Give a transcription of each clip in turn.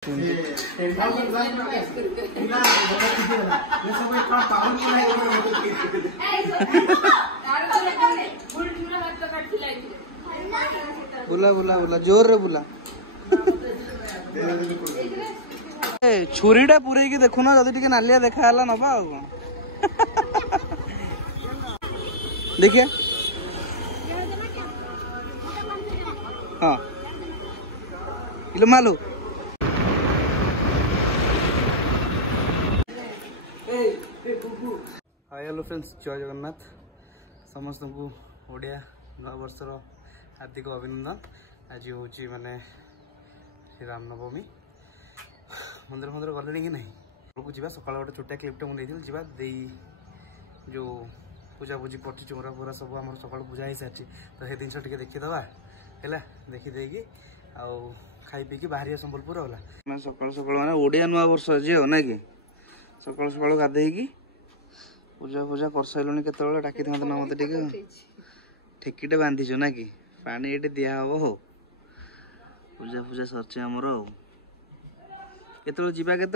बुला बुला बुला जोर रे बुला छुरीटा पूरे देखुन जदि टे नालिया देखा नबा देखिए हाँ इलो मालो हाय हेलो फ्रेंड्स जय जगन्नाथ समस्त को ओडिया नव वर्षर हार्दिक अभिनंदन। आज हूँ माने श्री रामनवमी मंदिर मंदिर गले कि नहीं को जा सका गोटे छोटा क्लिपटे मुझे जा जो पूजा पूजी पटी चौरा पूरा सब आम सका पूजा हो सारी तो ये जिन देखीदे है देखीदे आउ खाई पी बाहर संबलपुर है सका सका मैंने ओडिया नुआ वर्ष आज हो ना कि सका सका गाधे पूजा पूजा कर सारे के डाकी था ना मत ठेकीटे बांधीच ना कि पानी ये दिया हम हो पूजा पूजा सरचे आमर के जीवा के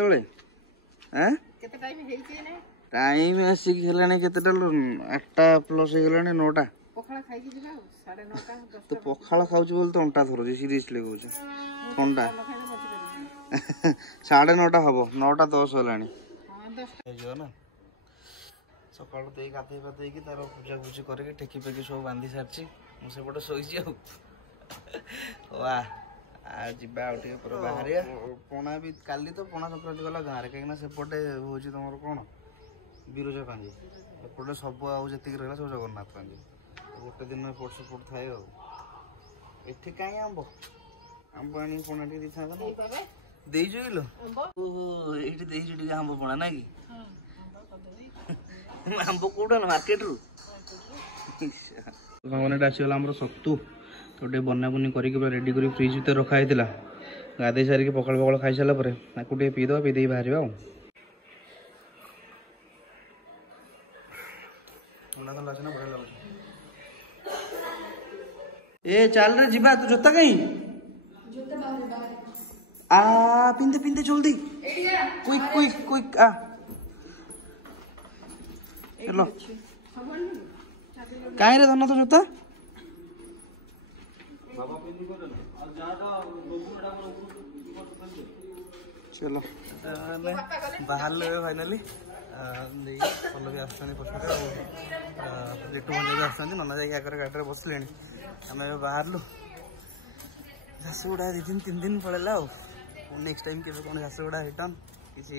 टाइम आसिक केते 8टा प्लस हो गला 9टा तो पखाड़ खाऊ बोल तो अंटा थर सीरीयसली कहूँ ठंडा 9:30 हम 9:10 है ना सका गाधे पाधे तार पूजा पूजी करके टेकी पेकी सब बांधी सारी मुझे शोची वाह बाहर पणा भी काली तो पणा संक्रांति गला गाँव कहीं सेपटे हूँ तुम कौन बिरजा पांजी एपटे सब आती रहा सब जगन्नाथ पांजी गोटे दिन एपट सेपट थाए एठी कहीं आंब आंब आनी पणा टे था देलो ये आंब पणा ना कि आंब कौटा मार्केट रू मैंने आसगला आम सत्तू तो गोटे बना बुनी कर रेडी कर फ्रिज भर रखाई गाधे सारिक पखाड़ पखाड़ खाई सारापर पीद पीदे बाहर ए चल रे जीवा तू जोता कहीं आ पिंदे पिंदे जल्दी क्विक क्विक क्विक आ हेलो कहीं रे धन तो जोता चलो बाहर फाइनाली फल भी आसुँच पछे लिटू भंजा भी आसुँच नना जा गाड़ी में बसले आम बाहर झासुगुड़ा 2-3 दिन पड़ेगा नेक्स्ट टाइम के झासुगुड़ा रिटर्न किसी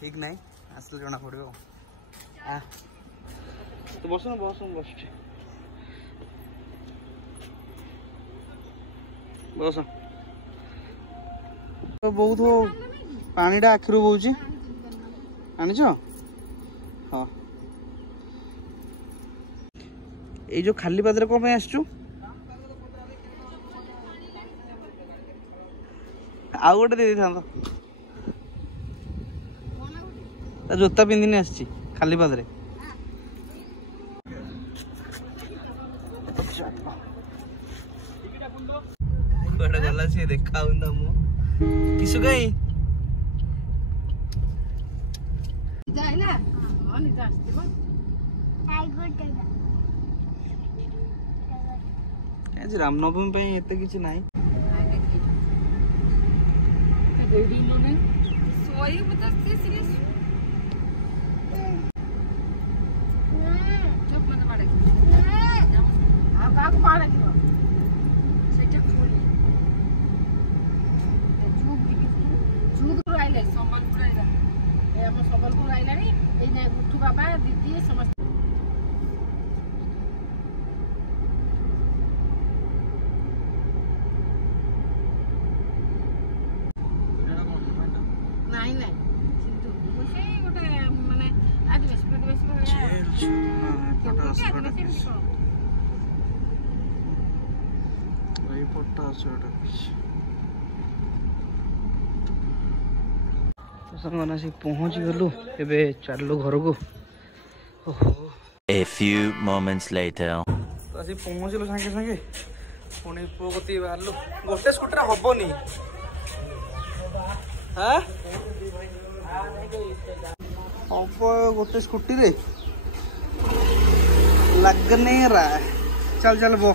ठीक ना आसले जना पड़ो तो बस बस बस बस तो बहुत पानीटा आखिर बोची आनीच हाँ ये जो खाली पादरे कौन आसचु आउ गोटे दे था जोता पिंधिनी आसी खाली पादरे गला सी देखा किसु कहीं रामनवमी एत कि ना संबलपुर आईला गुठू बाबा दीदी समस्त नाई नाई गोटे माने आसी पहुँच गलु एबे चलु घर को A few moments later तो आसी पहुँचलु संगे संगे पुणी पुओ कति बाहरलु गोटे स्कूटर हबनी अब गोटे स्कूटी रे लग नहीं रहा है। चल चल वो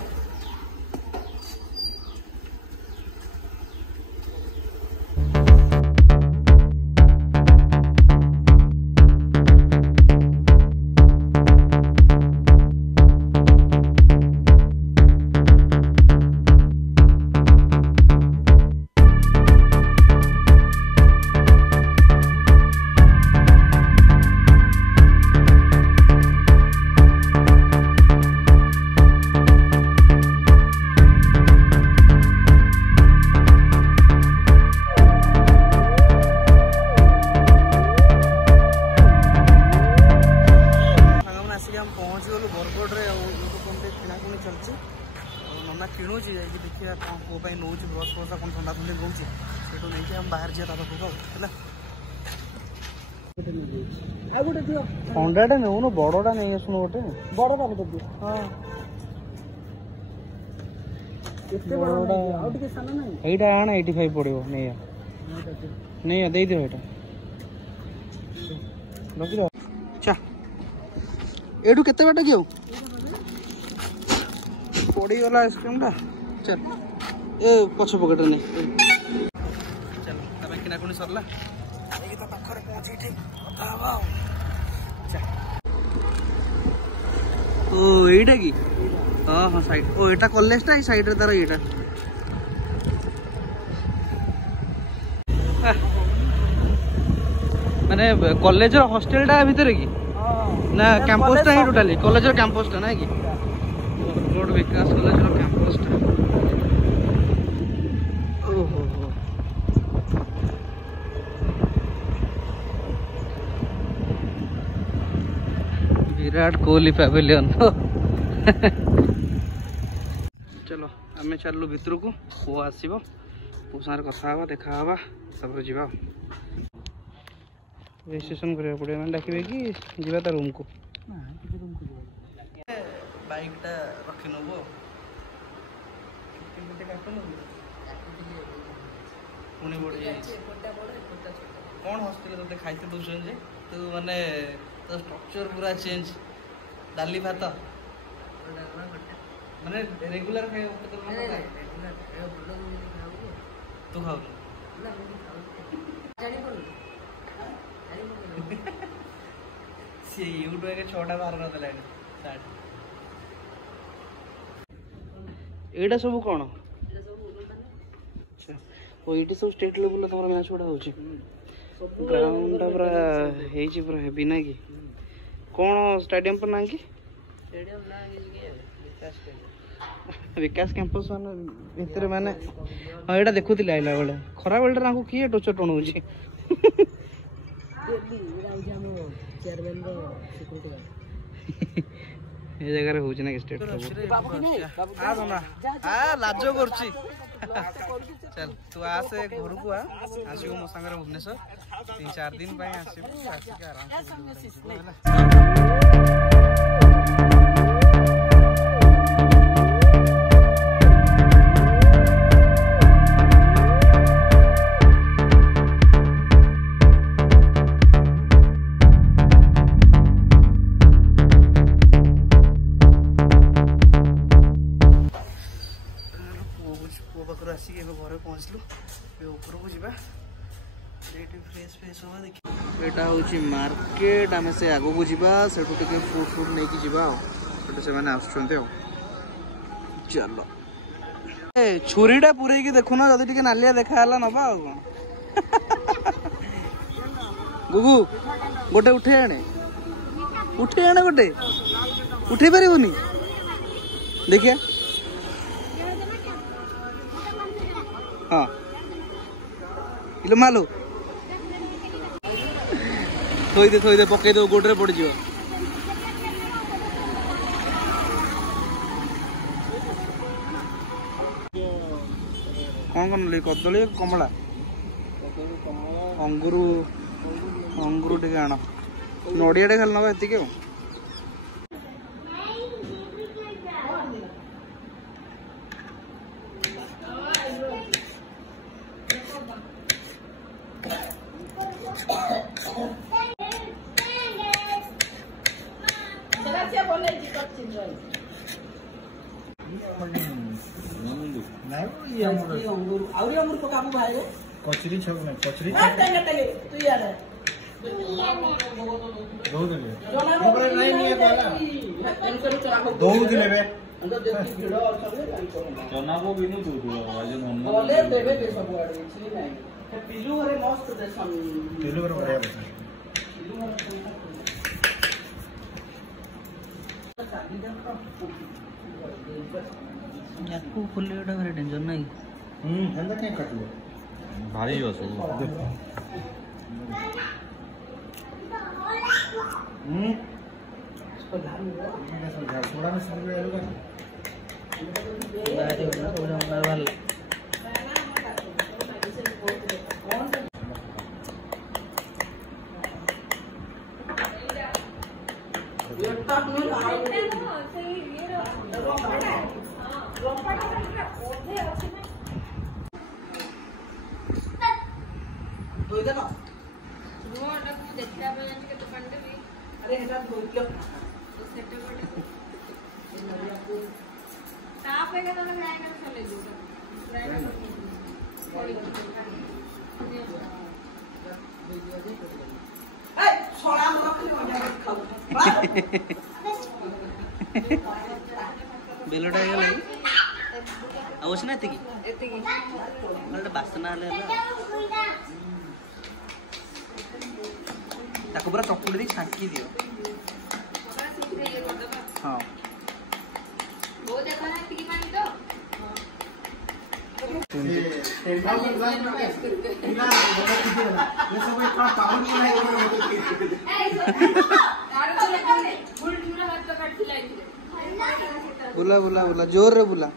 नना किणुच देखिए कौन पुओ नौ ब्रश फ्रश कौन ठंडा ठंडी रोचे से नहीं हम बाहर जाए पाखक ठंडाटे नौ बड़टा नहीं आसुन गोटे बड़ा हाँ यहीटा आना 85 पड़ो नहीं नहीं दे दियो यहाँ रखी अच्छा एठू केते बाटा कि पड़ीगला आइसक्रीम टा चल ए पछ पकेट नहीं चल तब किनाकुनी सरला तो पाखरे पहुँची ओ एटा कि हाँ हाँ साइड ओ एटा कॉलेजटा साइड रे तार एटा माने कॉलेज हॉस्टेल टा भीतर कि ना कैंपस टा ही टोटली कॉलेज कैंपस टा ना कि रोड विकास कॉलेज कैंपस टा ओहो विराट कोहली पैविलियन चलो आम चलू भितर को पुओ आसो पो सारे कथा देखा सब जा रजिस्ट्रेशन करा पड़े मैंने डाके कि जीवा ता रूम को बाइकटा रखी नब पुणी बढ़ी कौन हॉस्पिटल ते खाइते दौन जे तू माने तो स्ट्रक्चर पूरा चेंज डाली भात माने रेगुलर तू खाऊ सी यूट्यूब के 6टा बाहर कर देला एटा सब कौन अच्छा ओ एटी सब स्टेट लेवल तुम मैच गुड़ा हो ग्राउंड पूरा पूरा हेवी ना कि कौन स्टेडियम पर ना कि विकास कैंपस माने भितर माने हाँ यहाँ देखुली आइला बेले खरा बेले किए टोचर टणुची ये जगह हो ना स्टेट लाज कर चल तू आसे घर को आसो मो सांगे भुवनेश्वर 3-4 दिन आराम घर पहुँचलु ऊपर को जा फ्रेश फ्रेश हुआ देखिए यहाँ हूँ मार्केट आम से आग को जा फ्रूट फ्रूट नहीं कि से चलो छुरीटा पूरे देखुन जदि नालिया देखा नवा गुगु गोटे उठे आने गोटे उठे पारनी देखिए हाँ इलो मालो थोई दे पकई दो गोड़े पड़ जाओ कौन कदली कमला अंगूर टे आण नड़िया टे खाली नवा ये कचरी छक में कचरी दो दिन लेबे चना को बिनु दो बोले देबे के सब आड़े छी नहीं पिलू घरे मस्त देसन पिलू घरे बढ़िया बता पिलू घरे याकू फुल्ले एटा घरे टेंशन नहीं हेंदा के काटलो भारी हो सब इसको धार में थोड़ा में सब ले लो बाजी होना थोड़ा मारवाल अरे हेटा धोइलो सेट कोटे ताप है के तो फ्राई कर चले दो फ्राई कर ए छोड़ा रखली मजा खाओ बेलोटा हे गला आवछ ना एतिकी नलटा बासना हले ताको पूरा चकुड़ी दे छांकी दियो हां वो देखो ना एतिकी पानी तो बुला बुला बुला जोर रे बुला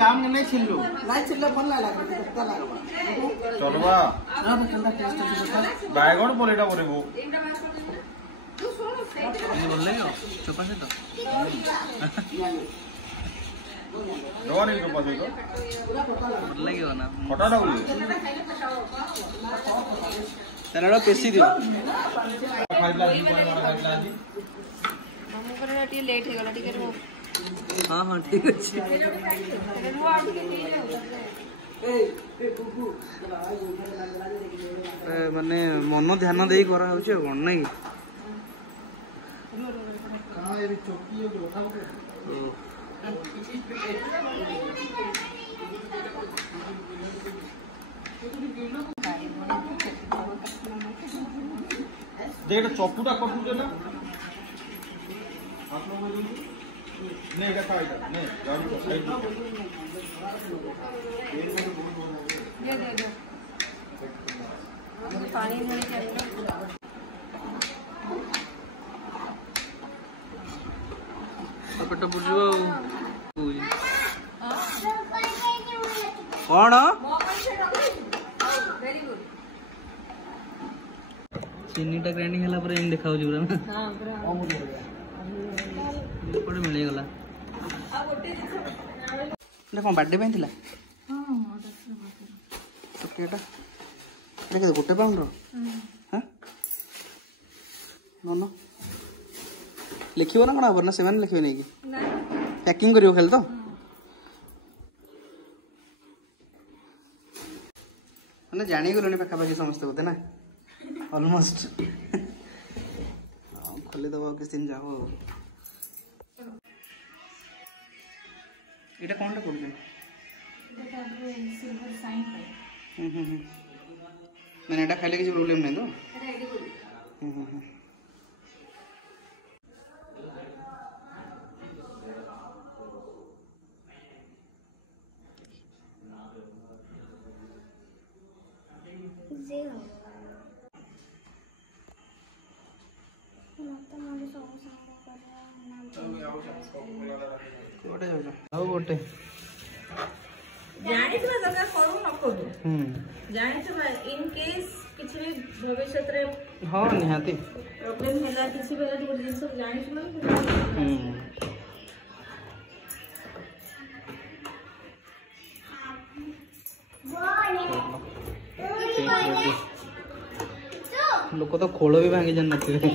काम नहीं छिल्लो भल लागे कत्ता लागबा चलबा ना केंदा टेस्ट अछि बैगन बोलेटा बोलेबो ये बोल ले चोपा से तो रोनी को पासे तो बोल लगे ना खटा डाउल तनड़ा पेसी दियो खाइला जी कोन मारा खाइला जी मम्मी करे टी लेट हे गला टिके रो हां हां ठीक अछि रो आ टिके माने मन ध्यान देई करा होछ कोन नै कहां ये चौकी ये उठाओ देख चौपूटा कर दू ना आप लोग नहीं এটা খাই না नहीं गाड़ी को साइड दे दे दो पानी नहीं चाहिए पेट बुझिबो कोन वेरी गुड चीनीटा ग्राइंडिंग हला पर इन देखाउ जुरा ना हां पूरा पड़े मिल गला देखो बर्थडे पे थिला हां छोटेटा देखे गोटे पाउंड रो हां नो लिखिबो ना कोना वरना सेमान लिखिबो नै कि ना पैकिंग करियो खेल तो माने जानि गलोनी पाखा पाखी समस्त होते ना ऑलमोस्ट खोली दबा किस दिन जाओ এটা কোনটা পড়বে এটা সিলভার সাইন পাই মানে এটা খাইলে কিছু প্রবলেম নাই তো এটা রেডি করি कोटे जाऊ आओ कोटे जानि तो दरकार करू न करू जानि तो इन केस किछि भी भविष्य रे हां निहाती प्रॉब्लम होला किछि बेला तो जिंस जानि सुन लोक तो खोल भी भांगी जान नथिबे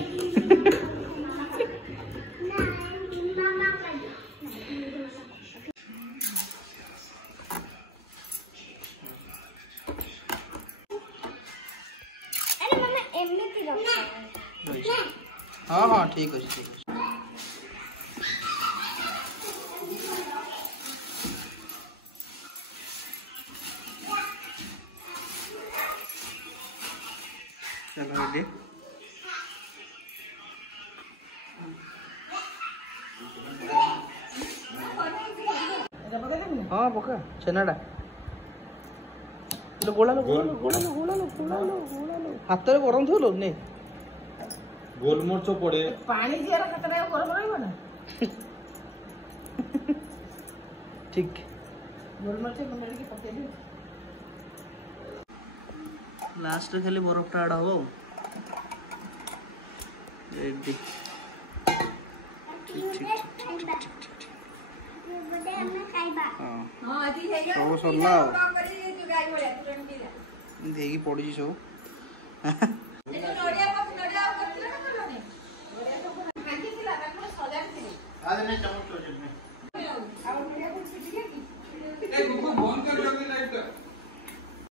हाँ हाँ ठीक अच्छे ठीक अच्छे चलो रेडी हाँ पका छेनाटा गोला हाथ में गरम थोलो नहीं गोलमर्च पड़े पानी दिया खतरा गरम रहइबो ना ठीक गोलमरिच गुंडा के पके दे लास्ट रे खाली बरफ टा आड़ हो रेडी हां आदि हे गया सब सरला करी तू गाय भले तुरंत पीला देगी पड़ी सब नोडिया करथिला ना करने नोडिया तो खांची थिला ताको सजा थिले आज नहीं चमच